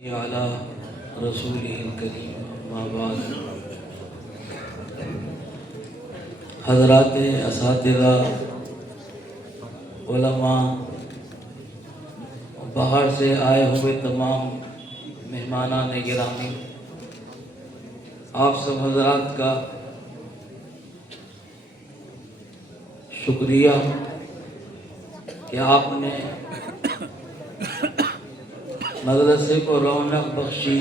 علی رسولہ الکریم اما بعد، حضرات اساتذہ، علماء، باہر سے آئے ہوئے تمام مہمانان گرامی، آپ سب حضرات کا شکریہ کہ آپ نے مدرسے کو رونق بخشی،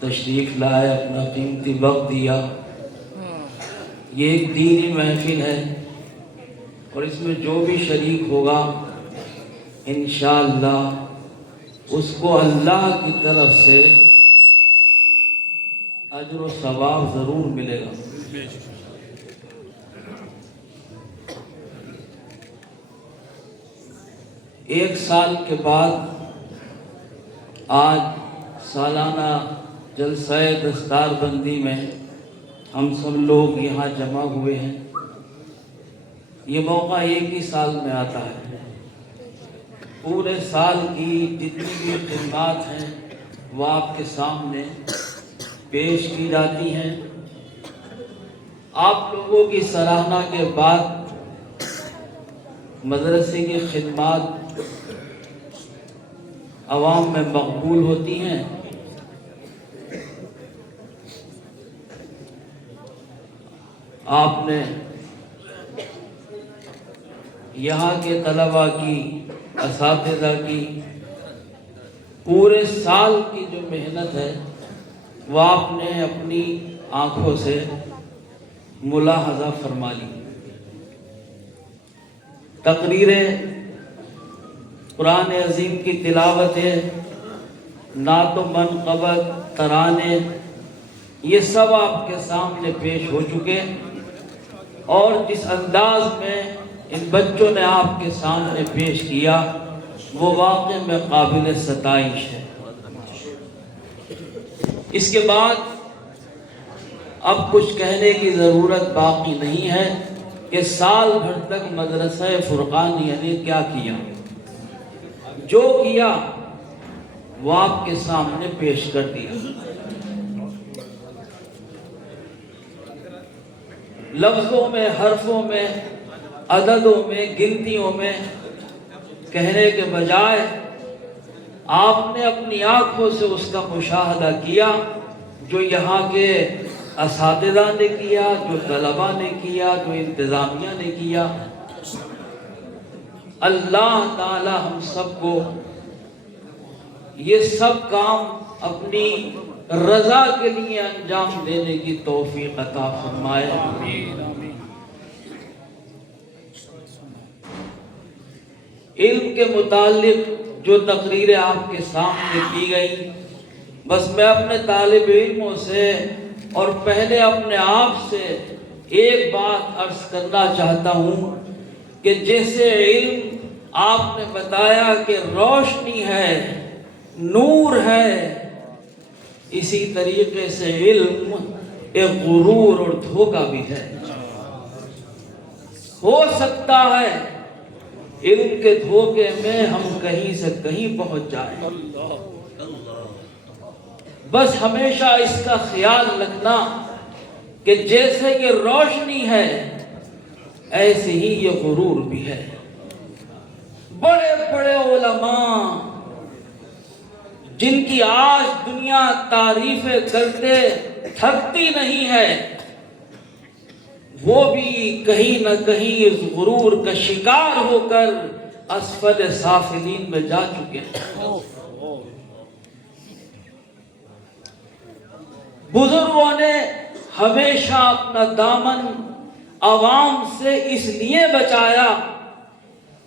تشریف لائے، اپنا قیمتی وقت دیا۔ یہ ایک دینی محفل ہے اور اس میں جو بھی شریک ہوگا انشاءاللہ اس کو اللہ کی طرف سے اجر و ثواب ضرور ملے گا۔ ایک سال کے بعد آج سالانہ جلسہ دستار بندی میں ہم سب لوگ یہاں جمع ہوئے ہیں۔ یہ موقع ایک ہی سال میں آتا ہے۔ پورے سال کی جتنی بھی خدمات ہیں وہ آپ کے سامنے پیش کی جاتی ہیں۔ آپ لوگوں کی سراہنا کے بعد مدرسے کی خدمات عوام میں مقبول ہوتی ہیں۔ آپ نے یہاں کے طلباء کی، اساتذہ کی پورے سال کی جو محنت ہے وہ آپ نے اپنی آنکھوں سے ملاحظہ فرما لی۔ تقریریں، قرآن عظیم کی تلاوتیں، نعت و منقبت، ترانے، یہ سب آپ کے سامنے پیش ہو چکے، اور جس انداز میں ان بچوں نے آپ کے سامنے پیش کیا وہ واقعی میں قابل ستائش ہے۔ اس کے بعد اب کچھ کہنے کی ضرورت باقی نہیں ہے کہ سال بھر تک مدرسہ فرقان یعنی کیا کیا، جو کیا وہ آپ کے سامنے پیش کر دیا۔ لفظوں میں، حرفوں میں، عددوں میں، گنتیوں میں کہنے کے بجائے آپ نے اپنی آنکھوں سے اس کا مشاہدہ کیا جو یہاں کے اساتذہ نے کیا، جو طلباء نے کیا، جو انتظامیہ نے کیا۔ اللہ تعالی ہم سب کو یہ سب کام اپنی رضا کے لیے انجام دینے کی توفیق عطا فرمائے۔ علم کے متعلق جو تقریریں آپ کے سامنے کی گئی، بس میں اپنے طالب علموں سے اور پہلے اپنے آپ سے ایک بات عرض کرنا چاہتا ہوں کہ جیسے علم آپ نے بتایا کہ روشنی ہے، نور ہے، اسی طریقے سے علم ایک غرور اور دھوکہ بھی ہے۔ ہو سکتا ہے علم کے دھوکے میں ہم کہیں سے کہیں پہنچ جائیں، بس ہمیشہ اس کا خیال رکھنا کہ جیسے یہ روشنی ہے ایسے ہی یہ غرور بھی ہے۔ بڑے بڑے علماء جن کی آج دنیا تعریفیں کرتے تھکتی نہیں ہے، وہ بھی کہیں نہ کہیں اس غرور کا شکار ہو کر اسفل سافلین میں جا چکے ہیں۔ بزرگوں نے ہمیشہ اپنا دامن عوام سے اس لیے بچایا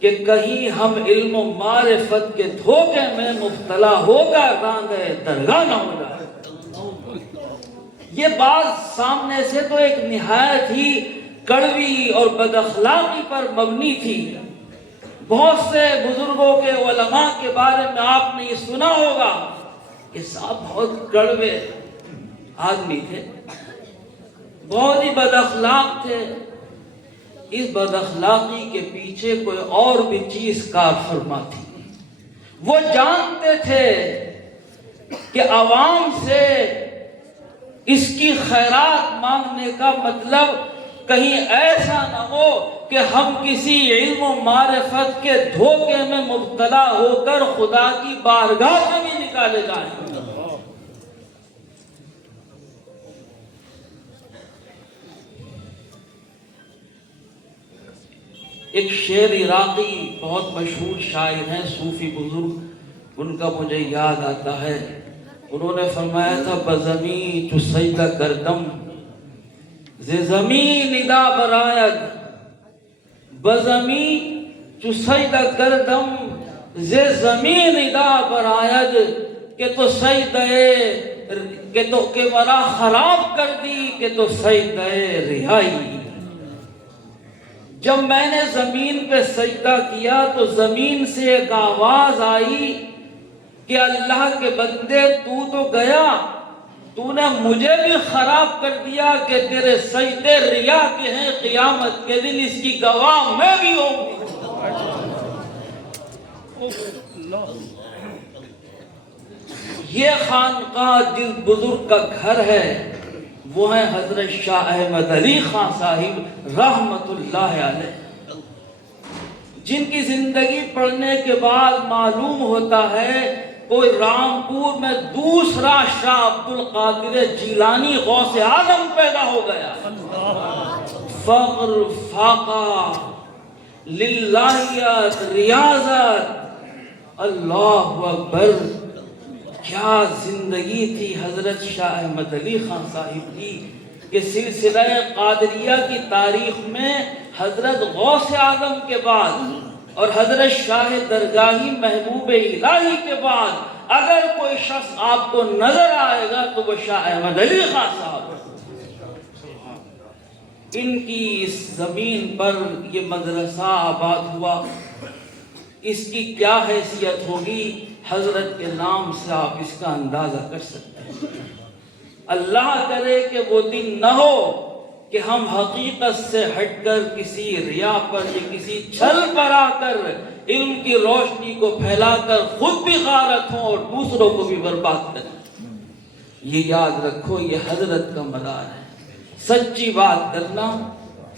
کہ کہیں ہم علم و معرفت کے دھوکے میں مبتلا ہو کر راندے درگاہ نہ ہو جائے۔ یہ بات سامنے سے تو ایک نہایت ہی کڑوی اور بد اخلاقی پر مبنی تھی۔ بہت سے بزرگوں کے، علماء کے بارے میں آپ نے یہ سنا ہوگا کہ صاحب بہت کڑوے آدمی تھے، بہت ہی بد اخلاق تھے۔ اس بد اخلاقی کے پیچھے کوئی اور بھی چیز کار فرما تھی۔ وہ جانتے تھے کہ عوام سے اس کی خیرات مانگنے کا مطلب کہیں ایسا نہ ہو کہ ہم کسی علم و معرفت کے دھوکے میں مبتلا ہو کر خدا کی بارگاہ سے بھی نکالے جائیں۔ ایک شعر عراقی بہت مشہور شاعر ہیں، صوفی بزرگ، ان کا مجھے یاد آتا ہے۔ انہوں نے فرمایا تھا بزمین چو سجدہ کردم ز زمین ندا براید، بزمین چو سجدہ کردم ز زمین ندا براید، کہ تو سجدہ کہ مرا خراب کر دی کہ تو سجدہ رہائی۔ جب میں نے زمین پہ سجدہ کیا تو زمین سے ایک آواز آئی کہ اللہ کے بندے تو گیا، تو نے مجھے بھی خراب کر دیا کہ تیرے سجدے ریا کے ہیں، قیامت کے دن اس کی گواہ میں بھی ہوں۔ یہ خانقاہ جس بزرگ کا گھر ہے وہ ہیں حضرت شاہ احمد علی خان صاحب رحمت اللہ علیہ، جن کی زندگی پڑھنے کے بعد معلوم ہوتا ہے کوئی رامپور میں دوسرا شاہ عبد القادر جیلانی غوث اعظم پیدا ہو گیا۔ فقر، فاقہ، للہیت، ریاضت، اللہ اکبر، کیا زندگی تھی حضرت شاہ احمد علی خان صاحب کی کہ سلسلہ قادریہ کی تاریخ میں حضرت غوث اعظم کے بعد اور حضرت شاہ درگاہی محبوب الہی کے بعد اگر کوئی شخص آپ کو نظر آئے گا تو وہ شاہ احمد علی خان صاحب۔ ان کی اس زمین پر یہ مدرسہ آباد ہوا، اس کی کیا حیثیت ہوگی حضرت کے نام سے آپ اس کا اندازہ کر سکتے ہیں۔ اللہ کرے کہ وہ دن نہ ہو کہ ہم حقیقت سے ہٹ کر کسی ریا پر یا کسی چھل پر آ کر علم کی روشنی کو پھیلا کر خود بھی غارت ہوں اور دوسروں کو بھی برباد کریں۔ یہ یاد رکھو، یہ حضرت کا مدار ہے۔ سچی بات کرنا،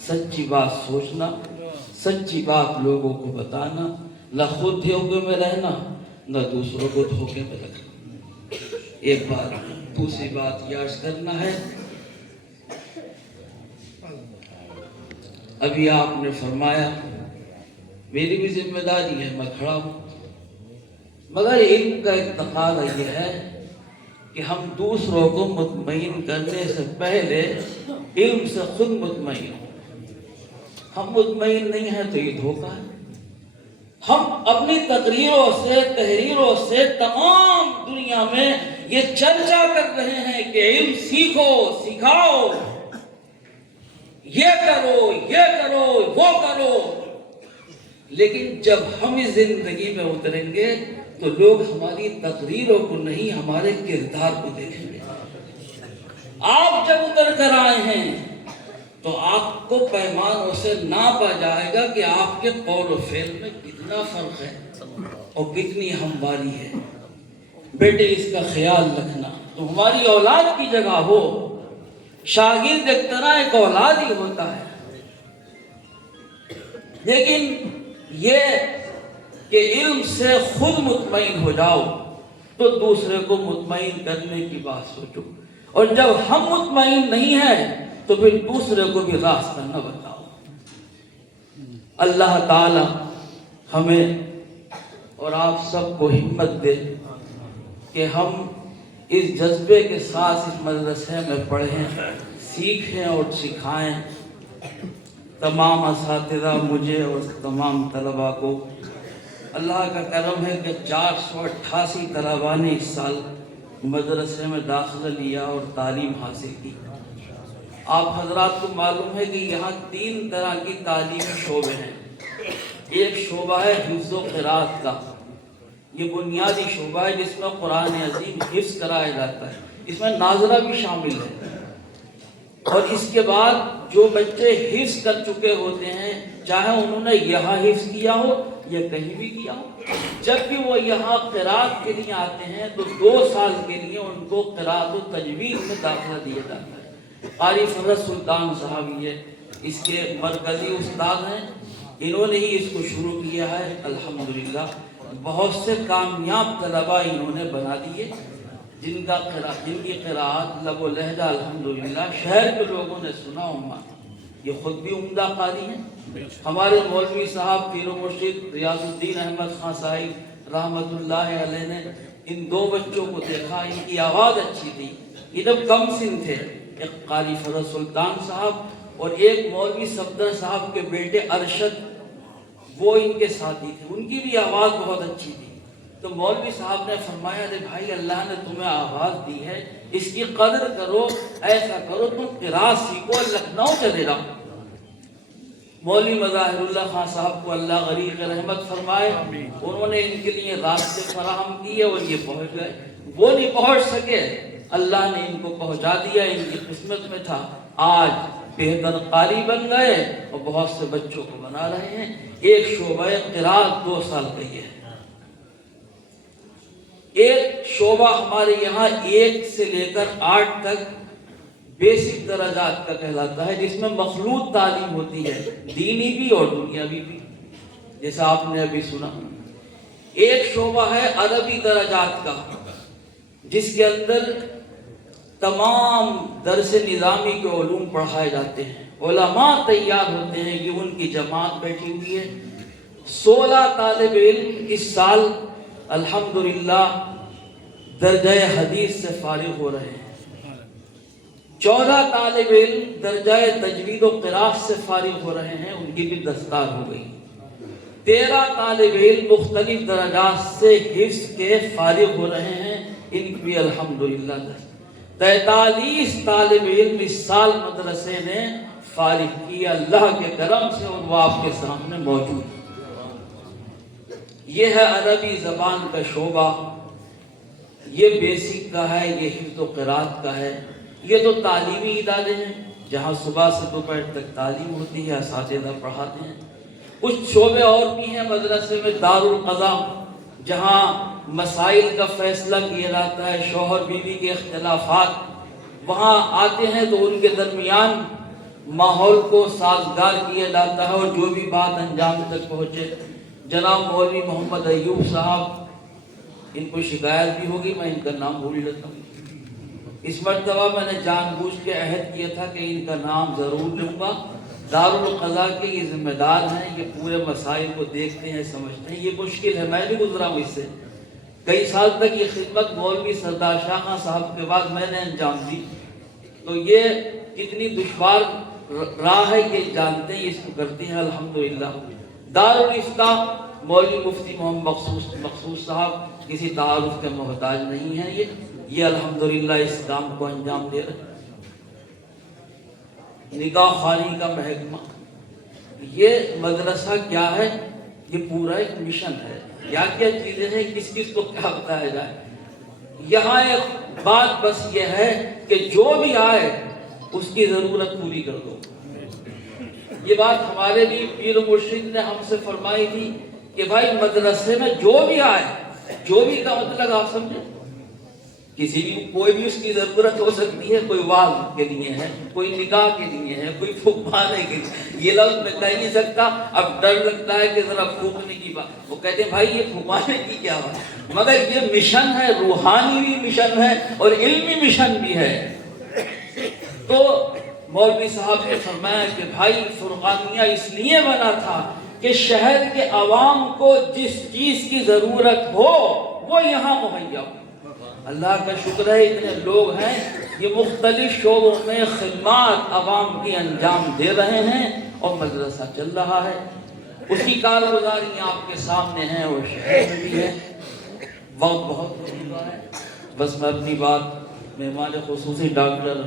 سچی بات سوچنا، سچی بات لوگوں کو بتانا، نہ خود دھوکے میں رہنا نہ دوسروں کو دھوکے میں رکھنا۔ ایک بات، دوسری بات یہ عرض کرنا ہے، ابھی آپ نے فرمایا میری بھی ذمہ داری ہے، میں کھڑا ہوں، مگر علم کا ایک تقاضا یہ ہے کہ ہم دوسروں کو مطمئن کرنے سے پہلے علم سے خود مطمئن ہوں۔ ہم مطمئن نہیں ہیں تو یہ دھوکہ ہے۔ ہم اپنی تقریروں سے، تحریروں سے تمام دنیا میں یہ چرچا کر رہے ہیں کہ علم سیکھو، سکھاؤ، یہ کرو، یہ کرو، وہ کرو، لیکن جب ہم اس زندگی میں اتریں گے تو لوگ ہماری تقریروں کو نہیں ہمارے کردار کو دیکھیں گے۔ آپ جب اتر کر آئے ہیں تو آپ کو پیمانوں سے ناپا جائے گا کہ آپ کے قول و فعل میں کتنا فرق ہے اور کتنی ہمواری ہے۔ بیٹے اس کا خیال رکھنا، تو ہماری اولاد کی جگہ ہو، شاگرد ایک طرح ایک اولاد ہی ہوتا ہے، لیکن یہ کہ علم سے خود مطمئن ہو جاؤ تو دوسرے کو مطمئن کرنے کی بات سوچو، اور جب ہم مطمئن نہیں ہیں تو پھر دوسرے کو بھی راستہ نہ بتاؤ۔ اللہ تعالی ہمیں اور آپ سب کو ہمت دے کہ ہم اس جذبے کے ساتھ اس مدرسے میں پڑھیں، سیکھیں اور سکھائیں۔ تمام اساتذہ، مجھے اور تمام طلباء کو اللہ کا کرم ہے کہ 488 طلباء نے اس سال مدرسے میں داخلہ لیا اور تعلیم حاصل کی۔ آپ حضرات کو معلوم ہے کہ یہاں 3 طرح کی تعلیمی شعبے ہیں۔ ایک شعبہ ہے حفظ و قراءت کا، یہ بنیادی شعبہ ہے جس میں قرآن عظیم حفظ کرایا جاتا ہے، اس میں ناظرہ بھی شامل ہے، اور اس کے بعد جو بچے حفظ کر چکے ہوتے ہیں، چاہے انہوں نے یہاں حفظ کیا ہو یہ کہیں بھی کیا ہو، جب بھی وہ یہاں قرات کے لیے آتے ہیں تو 2 سال کے لیے ان کو قرات و تجوید میں داخلہ دیا جاتا ہے۔ قاری فرت سلطان صاحب یہ اس کے مرکزی استاد ہیں، انہوں نے ہی اس کو شروع کیا ہے۔ الحمدللہ بہت سے کامیاب طلباء انہوں نے بنا دیے، جن کی قرات لب و لہجہ الحمدللہ شہر کے لوگوں نے سنا و مانا۔ یہ خود بھی عمدہ قاری ہیں۔ ہمارے مولوی صاحب پیر و مرشد ریاض الدین احمد خان صاحب رحمت اللہ علیہ نے ان 2 بچوں کو دیکھا، ان کی آواز اچھی تھی، یہ جب کم سن تھے، ایک قاری فرت سلطان صاحب اور ایک مولوی صفدر صاحب کے بیٹے ارشد، وہ ان کے ساتھی تھے، ان کی بھی آواز بہت اچھی تھی۔ تو مولوی صاحب نے فرمایا ارے بھائی اللہ نے تمہیں آواز دی ہے، اس کی قدر کرو، ایسا کرو تم قرات سیکھو، لکھنؤ چلے جاؤ۔ مولوی مظاہر اللہ خان صاحب کو اللہ غریق رحمت فرمائے، انہوں نے ان کے لیے راستے فراہم کیے اور یہ پہنچ گئے۔ وہ نہیں پہنچ سکے، اللہ نے ان کو پہنچا دیا، ان کی قسمت میں تھا۔ آج بہتر قاری بن گئے اور بہت سے بچوں کو بنا رہے ہیں۔ ایک شعبہ قرات 2 سال کا یہ ہے۔ ایک شعبہ ہمارے یہاں 1 سے لے کر 8 تک بیسک درجات کا کہلاتا ہے، جس میں مخلوط تعلیم ہوتی ہے، دینی بھی اور دنیاوی بھی، جیسا آپ نے ابھی سنا۔ ایک شعبہ ہے عربی درجات کا، جس کے اندر تمام درس نظامی کے علوم پڑھائے جاتے ہیں، علماء تیار ہوتے ہیں، یہ ان کی جماعت بیٹھی ہوئی ہے۔ 16 طالب علم اس سال الحمدللہ درجہ حدیث سے فارغ ہو رہے ہیں، 14 طالب علم درجہ تجوید و قرات سے فارغ ہو رہے ہیں، ان کی بھی دستار ہو گئی۔ 13 طالب علم مختلف درجات سے حفظ کے فارغ ہو رہے ہیں، ان کی بھی الحمدللہ 43 طالب علم اس سال مدرسے نے فارغ کیا اللہ کے کرم سے، اور وہ آپ کے سامنے موجود ہے۔ یہ ہے عربی زبان کا شعبہ، یہ بیسک کا ہے، یہ حفظ و قرات کا ہے۔ یہ تو تعلیمی ادارے ہیں جہاں صبح سے دوپہر تک تعلیم ہوتی ہے، اساتذہ پڑھاتے ہیں۔ کچھ شعبے اور بھی ہیں مدرسے میں، دارالقضاء جہاں مسائل کا فیصلہ کیا جاتا ہے، شوہر بیوی کے اختلافات، وہاں آتے ہیں تو ان کے درمیان ماحول کو سازگار کیا جاتا ہے، اور جو بھی بات انجام تک پہنچے۔ جناب مولوی محمد ایوب صاحب، ان کو شکایت بھی ہوگی، میں ان کا نام بھول لیتا ہوں۔ اس مرتبہ میں نے جان بوجھ کے عہد کیا تھا کہ ان کا نام ضرور لوں گا۔ دارالقضاء کے یہ ذمہ دار ہیں، یہ پورے مسائل کو دیکھتے ہیں، سمجھتے ہیں۔ یہ مشکل ہے، میں بھی گزرا ہوں اس سے، کئی سال تک یہ خدمت مولوی سردار شاہ خان صاحب کے بعد میں نے انجام دی، تو یہ کتنی دشوار راہ ہے یہ جانتے ہیں، اس کو کرتے ہیں الحمدللہ۔ دارالافتاء مولوی مفتی محمد مخصوص صاحب کسی تعارف کے محتاج نہیں ہیں، یہ الحمدللہ اس کام کو انجام دے رہے ہیں۔ نگاہ خوانی کا محکمہ، یہ مدرسہ کیا ہے؟ یہ پورا ایک مشن ہے، کیا کیا چیزیں ہیں، کس کس کو کیا بتایا جائے۔ یہاں ایک بات بس یہ ہے کہ جو بھی آئے اس کی ضرورت پوری کر دو۔ یہ بات ہمارے بھی پیر و مرشد نے ہم سے فرمائی تھی کہ بھائی مدرسے میں جو بھی آئے، جو بھی کا مطلب آپ سمجھیں، کسی بھی کوئی بھی اس کی ضرورت ہو سکتی ہے، کوئی واز کے لیے ہے، کوئی نکاح کے لیے ہے، کوئی پھونکوانے کے لیے، یہ لفظ میں کہہ نہیں سکتا، اب ڈر لگتا ہے کہ ذرا پھونکنے کی بات، وہ کہتے ہیں بھائی یہ پھونکوانے کی کیا بات، مگر یہ مشن ہے، روحانی بھی مشن ہے اور علمی مشن بھی ہے۔ تو مولوی صاحب نے فرمایا کہ بھائی فرقانیہ اس لیے بنا تھا کہ شہر کے عوام کو جس چیز کی ضرورت ہو وہ یہاں مہیا ہو۔ اللہ کا شکر ہے اتنے لوگ ہیں، یہ مختلف شعبوں میں خدمات عوام کی انجام دے رہے ہیں اور مدرسہ چل رہا ہے، اس کی کارگزاریاں آپ کے سامنے ہیں اور شہر میں بھی ہے۔ وقت بہت ہو چکا ہے، بس میں اپنی بات مہمان خصوصی ڈاکٹر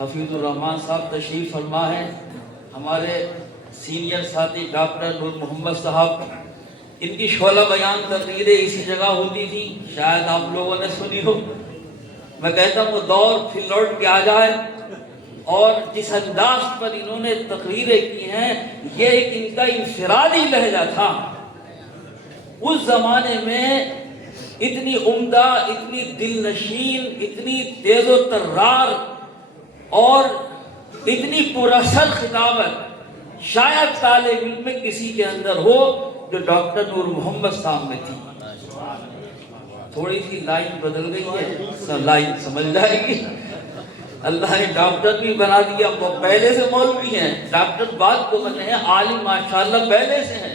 حفیظ الرحمان صاحب تشریف فرما ہے، ہمارے سینئر ساتھی ڈاکٹر نور محمد صاحب، ان کی شعلہ بیان تقریریں اسی جگہ ہوتی تھی، شاید آپ لوگوں نے سنی ہو۔ میں کہتا ہوں وہ دور پھر لوٹ کے آ جائے، اور جس انداز پر انہوں نے تقریریں کی ہیں، یہ ایک ان کا انفرادی لہجہ تھا، اس زمانے میں اتنی عمدہ، اتنی دل نشین، اتنی تیز و ترار اور اتنی پراثر خطابت شاید طالب علم میں کسی کے اندر ہو جو ڈاکٹر نور محمد صاحب میں تھی۔ تھوڑی سی لائن بدل گئی ہے، لائن سمجھ جائے گی۔ اللہ نے ڈاکٹر بھی بنا دیا، وہ پہلے سے مولوی ہیں، ڈاکٹر بعد کو بنے ہیں، عالم ماشاءاللہ پہلے سے ہیں۔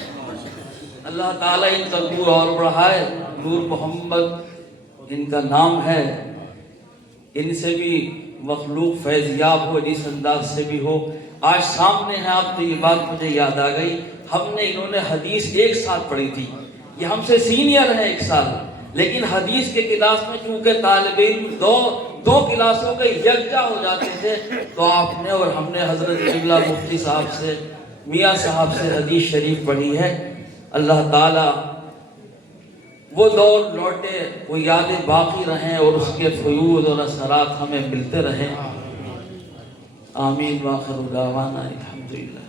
اللہ تعالیٰ ان کا نور اور بڑھائے۔ نور محمد ان کا نام ہے، ان سے بھی مخلوق فیضیاب ہو، جس انداز سے بھی ہو۔ آج سامنے ہیں آپ، تو یہ بات مجھے یاد آ گئی، انہوں نے حدیث ایک ساتھ پڑھی تھی، یہ ہم سے سینئر ہیں 1 سال، لیکن حدیث کے کلاس میں چونکہ طالب علم دو کلاسوں کے یکجا ہو جاتے تھے، تو آپ نے اور ہم نے حضرت قبلہ مفتی صاحب سے، میاں صاحب سے حدیث شریف پڑھی ہے۔ اللہ تعالیٰ وہ دور لوٹے، وہ یادیں باقی رہیں، اور اس کے فیوض اور اثرات ہمیں ملتے رہیں۔ آمین، وآخر دعوانا الحمدللہ۔